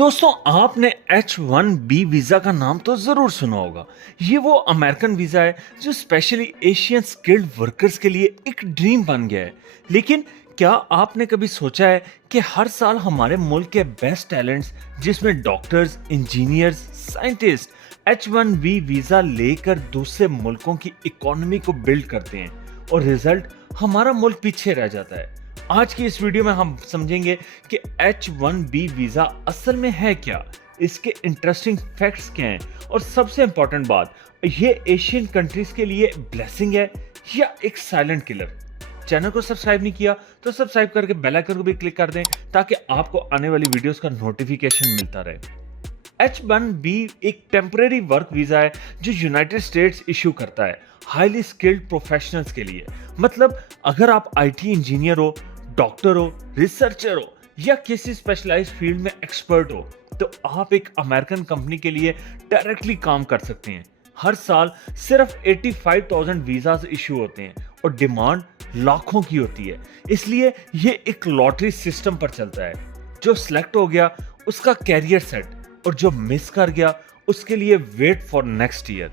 दोस्तों आपने H1B visa का नाम तो जरूर सुना होगा। ये वो अमेरिकन वीजा है जो स्पेशली एशियन स्किल्ड वर्कर्स के लिए एक ड्रीम बन गया है। लेकिन क्या आपने कभी सोचा है कि हर साल हमारे मुल्क के बेस्ट टैलेंट्स जिसमें doctors, engineers, scientist H1B visa लेकर दूसरे मुल्कों की इकोनॉमी को बिल्ड करते हैं और रिजल्ट हमारा मुल्क पीछे रह जाता है। आज की इस वीडियो में हम समझेंगे कि H1B वीजा असल में है क्या, इसके इंटरेस्टिंग फैक्ट्स क्या हैं और सबसे इंपॉर्टेंट बात, ये एशियन कंट्रीज के लिए ब्लेसिंग है या एक साइलेंट किलर। चैनल को सब्सक्राइब नहीं किया तो सब्सक्राइब करके बेल आइकन को भी क्लिक कर दें ताकि आपको आने वाली वीडियोस का नोटिफिकेशन मिलता रहे। H1B एक टेम्परेरी वर्क वीजा है जो यूनाइटेड स्टेट्स इशू करता है हाईली स्किल्ड प्रोफेशनल्स के लिए। मतलब अगर आप आईटी इंजीनियर हो, डॉक्टर हो, रिसर्चर हो या किसी स्पेशलाइज्ड फील्ड में एक्सपर्ट हो तो आप एक अमेरिकन कंपनी के लिए डायरेक्टली काम कर सकते हैं। हर साल सिर्फ 85,000 वीजास इशू होते हैं और डिमांड लाखों की होती है, इसलिए ये एक लॉटरी सिस्टम पर चलता है। जो सिलेक्ट हो गया उसका कैरियर सेट और जो मिस कर गया उसके लिए वेट फॉर नेक्स्ट ईयर।